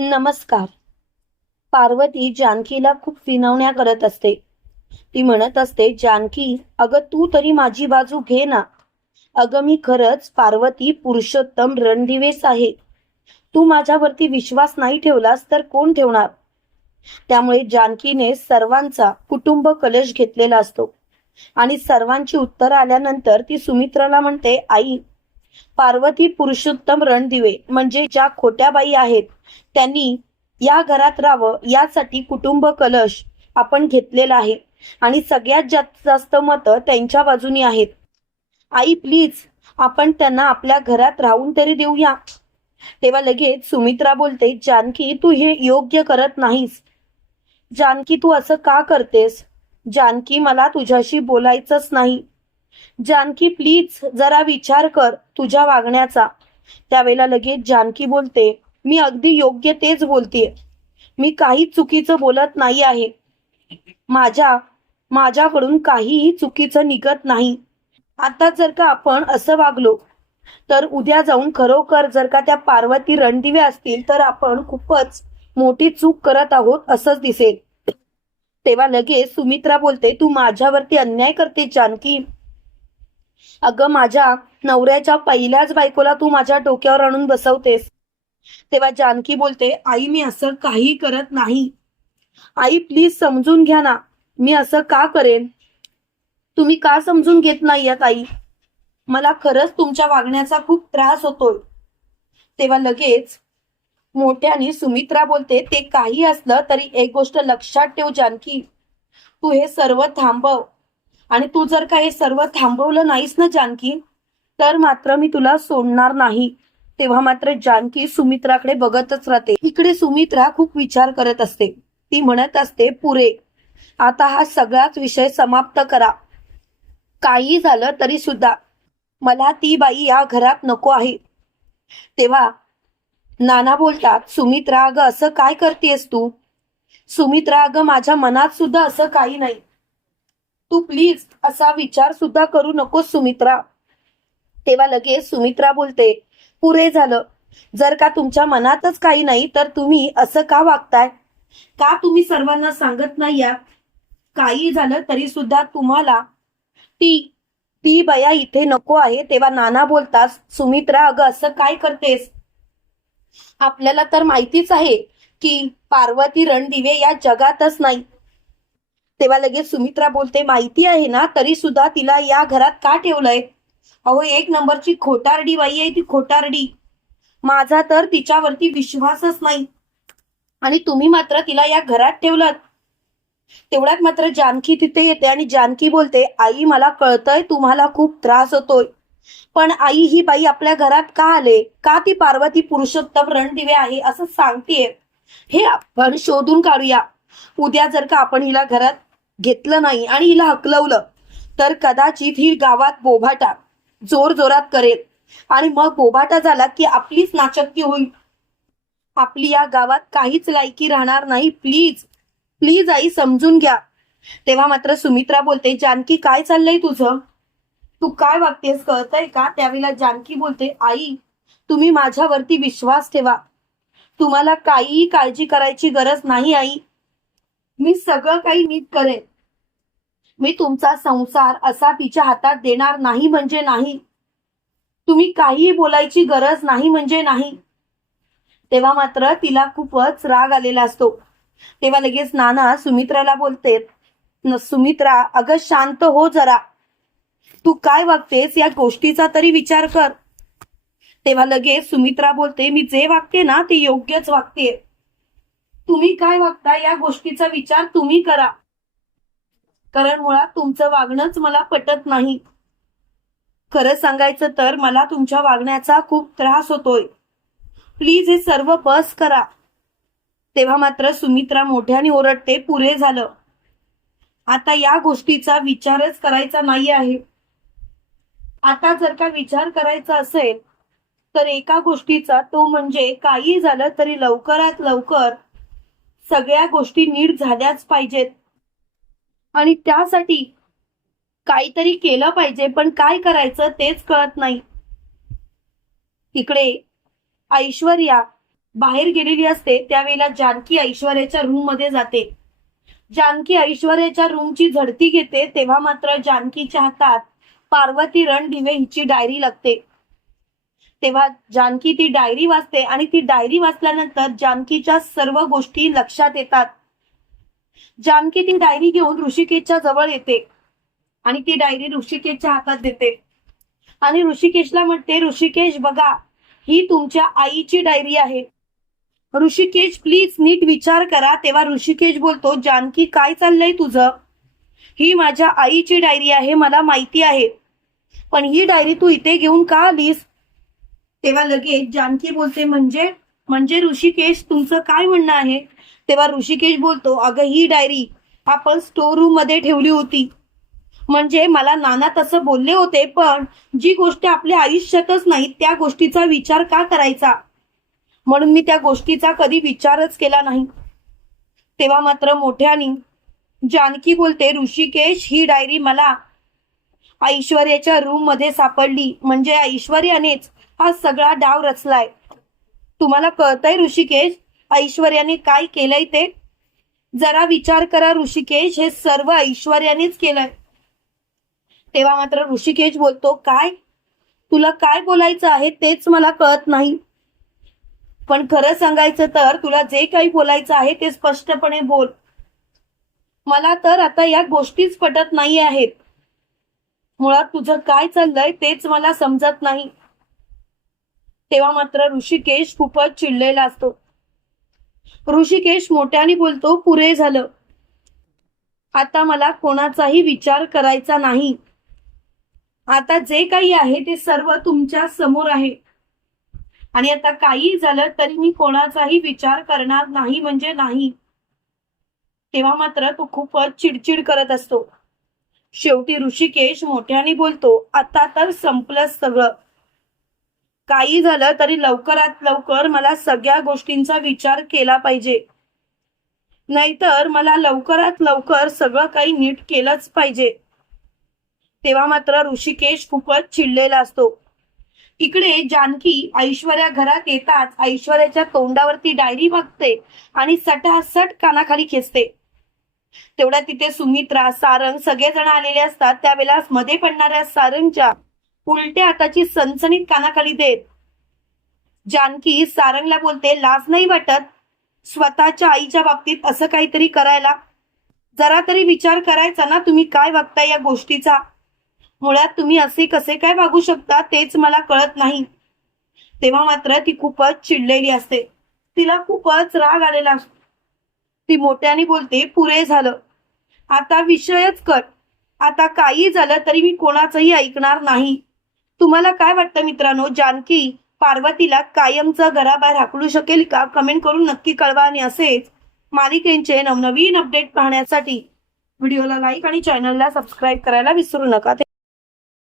नमस्कार. पार्वती जानकीला खूप विनवण्या करत असते. ती म्हणत असते जानकी अगं तू तरी माझी बाजू घे ना. अगं मी खरंच पार्वती पुरुषोत्तम रणदिवेस आहे. तू माझ्यावरती विश्वास नाही ठेवलास तर कोण ठेवणार? त्यामुळे जानकीने सर्वांचा कुटुंब कलश घेतलेला असतो. आणि सर्वांची उत्तरं आल्यानंतर ती सुमित्राला म्हणते आई पार्वती पुरुषोत्तम रणदिवे म्हणजे ज्या खोट्या बाई आहेत त्यांनी या घरात राहावं यासाठी कुटुंब कलश आपण घेतलेला आहे. आणि सगळ्यात जास्त जास्त मतं त्यांच्या बाजूनी आहेत. आई प्लीज आपण त्यांना आपल्या घरात राहून तरी देऊया. तेव्हा लगेच सुमित्रा बोलते जानकी तू हे योग्य करत नाहीस. जानकी तू असं का करतेस? जानकी मला तुझ्याशी बोलायचंच नाही. जानकी प्लीज जरा विचार कर तुझ्या वागण्याचा. त्यावेळेला लगेच जानकी बोलते मी अगदी योग्य तेच बोलतेय. मी काही चुकीचं बोलत नाही आहे. माझ्या माझ्याकडून काहीही चुकीचं निघत नाही. आता जर का आपण असं वागलो तर उद्या जाऊन खरोखर जर का त्या पार्वती रणदिवे असतील तर आपण खूपच मोठी चूक करत आहोत असंच दिसेल. तेव्हा लगेच सुमित्रा बोलते तू माझ्यावरती अन्याय करते जानकी. अगं माझ्या नवऱ्याच्या पहिल्याच बायकोला तू माझ्या डोक्यावर आणून बसवतेस. तेव्हा जानकी बोलते आई मी असं काही करत नाही. आई प्लीज समजून घ्या ना मी असं का करेन? तुम्ही का समजून घेत नाही आई? मला खरंच तुमच्या वागण्याचा खूप त्रास होतोय. तेव्हा लगेच मोठ्याने सुमित्रा बोलते ते काही असलं तरी एक गोष्ट लक्षात ठेव जानकी. तू हे सर्व थांबव. आणि तू जर का हे सर्व थांबवलं नाहीस ना जानकी तर मात्र मी तुला सोडणार नाही. तेव्हा मात्र जानकी सुमित्राकडे बघतच राहते. इकडे सुमित्रा खूप विचार करत असते. ती म्हणत असते पुरे आता हा सगळाच विषय समाप्त करा. काही झालं तरी सुद्धा. मला ती बाई या घरात नको आहे. तेव्हा नाना बोलतात सुमित्रा अगं असं काय करतेस तू? सुमित्रा अगं माझ्या मनात सुद्धा असं काही नाही. तू प्लीज असा विचार सुद्धा करू नकोस सुमित्रा. तेव्हा लगेच सुमित्रा बोलते पुरे झालं. जर का तुमच्या मनातच काही नाही तर तुम्ही असं का वागताय? का तुम्ही सर्वांना सांगत नाही काही झालं तरी सुद्धा तुम्हाला ती ती बया इथे नको आहे. तेव्हा नाना बोलतास सुमित्रा अगं असं काय करतेस? आपल्याला तर माहितीच आहे की पार्वती रणदिवे या जगातच नाही. तेव्हा लगेच सुमित्रा बोलते माहिती आहे ना तरी सुद्धा तिला या घरात का ठेवलंय? अहो एक नंबरची खोटारडी बाई आहे ती खोटारडी. माझा तर तिच्यावरती विश्वासच नाही. आणि तुम्ही मात्र तिला या घरात ठेवलं तेवढ्यात मात्र जानकी तिथे येते आणि जानकी बोलते आई मला कळतंय तुम्हाला खूप त्रास होतोय. पण आई ही बाई आपल्या घरात का आले? का ती पार्वती पुरुषोत्तम रणदिवे आहे असं सांगतेय. हे आपण शोधून काढूया. उद्या जर का आपण हिला घरात घेतलं नाही आणि हिला हकलवलं. तर कदाचित ही गावात बोभाटा जोर जोरात करेल. आणि मग बोभाटा झाला की आपलीच नाचक्की होईल. आपली या गावात काहीच लायकी राहणार नाही. प्लीज प्लीज आई समजून घ्या. तेव्हा मात्र सुमित्रा बोलते जानकी काय चाललंय तुझं? तू काय वागतेस कळतंय का? त्यावेळेला जानकी बोलते आई तुम्ही माझ्यावरती विश्वास ठेवा. तुम्हाला काहीही काळजी करायची गरज नाही आई. मी सगळं काही नीट करेन. मी तुमचा संसार असा तिच्या हातात देणार नाही म्हणजे नाही. तुम्ही काहीही बोलायची गरज नाही म्हणजे नाही. तेव्हा मात्र तिला खूपच राग आलेला असतो. तेव्हा लगेच नाना सुमित्राला बोलते सुमित्रा अगं शांत हो जरा. तू काय वागतेस या गोष्टीचा तरी विचार कर. तेव्हा लगेच सुमित्रा बोलते मी जे वागते ना ते योग्यच वागते तुम्ही काय वागता या गोष्टीचा विचार तुम्ही करा. कारण मुळात तुमचं वागणंच मला पटत नाही. खरं सांगायचं तर मला तुमच्या वागण्याचा खूप त्रास होतोय. प्लीज हे सर्व बस करा. तेव्हा मात्र सुमित्रा मोठ्याने ओरडते पुरे झालं. आता या गोष्टीचा विचारच करायचा नाही आहे. आता जर का विचार करायचा असेल तर एका गोष्टीचा तो म्हणजे काही झालं तरी लवकरात लवकर सगळ्या गोष्टी नीट झाल्याच पाहिजेत. आणि त्यासाठी काहीतरी केलं पाहिजे पण काय करायचं तेच कळत नाही. इकडे ऐश्वर्या बाहेर गेलेली असते त्यावेळेला जानकी ऐश्वर्याच्या रूममध्ये जाते. जानकी ऐश्वर्याच्या रूमची झडती घेते तेव्हा मात्र जानकीच्या हातात पार्वती रणदिवे हिची डायरी लागते. तेव्हा जानकी ती डायरी वाचते आणि ती डायरी वाचल्यानंतर जानकीच्या सर्व गोष्टी लक्षात येतात. जानकी ती डायरी घेऊन ऋषिकेशच्या जवळ येते. आणि ती डायरी ऋषिकेशच्या हातात देते. आणि ऋषिकेशला म्हणते ऋषिकेश बघा ही तुमच्या आईची डायरी आहे. ऋषिकेश प्लीज नीट विचार करा. तेव्हा ऋषिकेश बोलतो जानकी काय चाललंय तुझं? ही माझ्या आईची डायरी आहे मला माहिती आहे. पण ही डायरी तू इथे घेऊन का आलीस? तेव्हा लगेच जानकी बोलते म्हणजे म्हणजे ऋषिकेश तुमचं काय म्हणणं आहे? तेव्हा ऋषिकेश बोलतो अगं ही डायरी आपण स्टोर रूममध्ये ठेवली होती. म्हणजे मला नाना तसं बोलले होते पण जी गोष्ट आपल्या आयुष्यातच नाही त्या गोष्टीचा विचार का करायचा? म्हणून मी त्या गोष्टीचा कधी विचारच केला नाही. तेव्हा मात्र मोठ्यानी जानकी बोलते ऋषिकेश ही डायरी मला ऐश्वर्याच्या रूममध्ये सापडली. म्हणजे ऐश्वर्यानेच हा सगळा डाव रचलाय. तुम्हाला कळतंय ऋषिकेश? ऐश्वर्याने काय केलंय ते? जरा विचार करा ऋषिकेश हे सर्व ऐश्वर्यानेच केलंय. तेव्हा मात्र ऋषिकेश बोलतो काय? तुला काय बोलायचं आहे तेच मला कळत नाही. पण खरं सांगायचं तर तुला जे काही बोलायचं आहे ते स्पष्टपणे बोल. मला तर आता या गोष्टीच पटत नाही आहेत. मुळात तुझं काय चाललंय तेच मला समजत नाही. तेव्हा मात्र ऋषिकेश खूपच चिडलेला असतो. ऋषिकेश मोठ्याने बोलतो पुरे झालं. आता मला कोणाचाही विचार करायचा नाही. आता जे काही आहे ते सर्व तुमच्यासमोर आहे. आणि आता काही झालं तरी मी कोणाचाही विचार करणार नाही म्हणजे नाही. तेव्हा मात्र तो खूपच चिडचिड करत असतो. शेवटी ऋषिकेश मोठ्याने बोलतो आता तर संपलं सगळं. काही झालं तरी लवकरात लवकर मला सगळ्या गोष्टींचा विचार केला पाहिजे. नाहीतर मला लवकरात लवकर सगळं काही नीट केलंच पाहिजे. तेव्हा मात्र ऋषिकेश खूपच चिडलेला असतो. इकडे जानकी ऐश्वर्या घरात येताच ऐश्वर्याच्या तोंडावरती डायरी बघते आणि सटासट कानाखाली खेचते. तेवढ्या तिथे सुमित्रा सारंग सगळेजण आलेले असतात. त्यावेळेला मध्ये पडणाऱ्या सारंगच्या उलट्या हाताची सणसणीत कानाखाली देत. जानकी सारंगला बोलते लाज नाही वाटत? स्वतःच्या आईच्या बाबतीत असं काहीतरी करायला? जरा तरी विचार करायचा ना तुम्ही काय वागताय या गोष्टीचा? मुळात तुम्ही असे कसे काय वागू शकता तेच मला कळत नाही. तेव्हा मात्र ती खूपच चिडलेली असते. तिला खूपच राग आलेला असतो. ती मोठ्याने बोलते पुरे झालं. आता विषयच कर आता काही झालं तरी मी कोणाचंही ऐकणार नाही. तुम्हाला काय वाटतं मित्रांनो? जानकी पार्वतीला कायमचा घराबाहेर हाकलू शकेल का? कमेंट करून नक्की कळवा आणि असेच मालिकेंचे नवनवीन अपडेट पाहण्यासाठी व्हिडिओला लाईक आणि चॅनलला सबस्क्राईब करायला विसरू नका.